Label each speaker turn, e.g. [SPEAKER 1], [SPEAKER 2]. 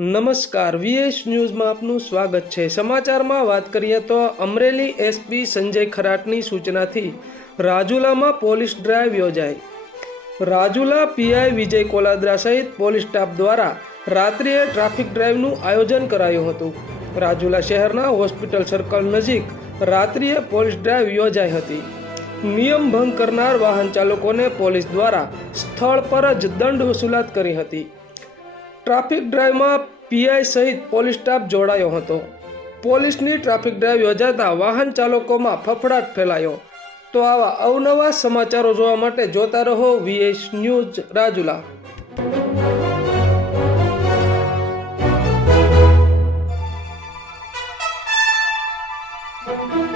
[SPEAKER 1] નમસ્કાર વીએસ ન્યૂઝમાં આપનું સ્વાગત છે. સમાચારમાં વાત કરીએ તો અમરેલી એસપી સંજય ખરાટની સૂચનાથી રાજુલામાં પોલીસ ડ્રાઈવ યોજાઈ. રાજુલા પીઆઈ વિજય કોલાદ્રા સહિત પોલીસ સ્ટાફ દ્વારા રાત્રિએ ટ્રાફિક ડ્રાઈવનું આયોજન કરાયું હતું. રાજુલા શહેરના હોસ્પિટલ સર્કલ નજીક રાત્રિએ પોલીસ ડ્રાઈવ યોજાઈ હતી. નિયમ ભંગ કરનાર વાહન ચાલકોને પોલીસ દ્વારા સ્થળ પર જ દંડ વસૂલાત કરી હતી. ટ્રાફિક ડ્રાઈવમાં પીઆઈ સહિત પોલીસ સ્ટાફ જોડાયો હતો. પોલીસની ટ્રાફિક ડ્રાઈવ યોજાતા વાહન ચાલકોમાં ફફડાટ ફેલાયો. તો આવા અવનવા સમાચારો જોવા માટે જોતા રહો VS news Rajula. thank you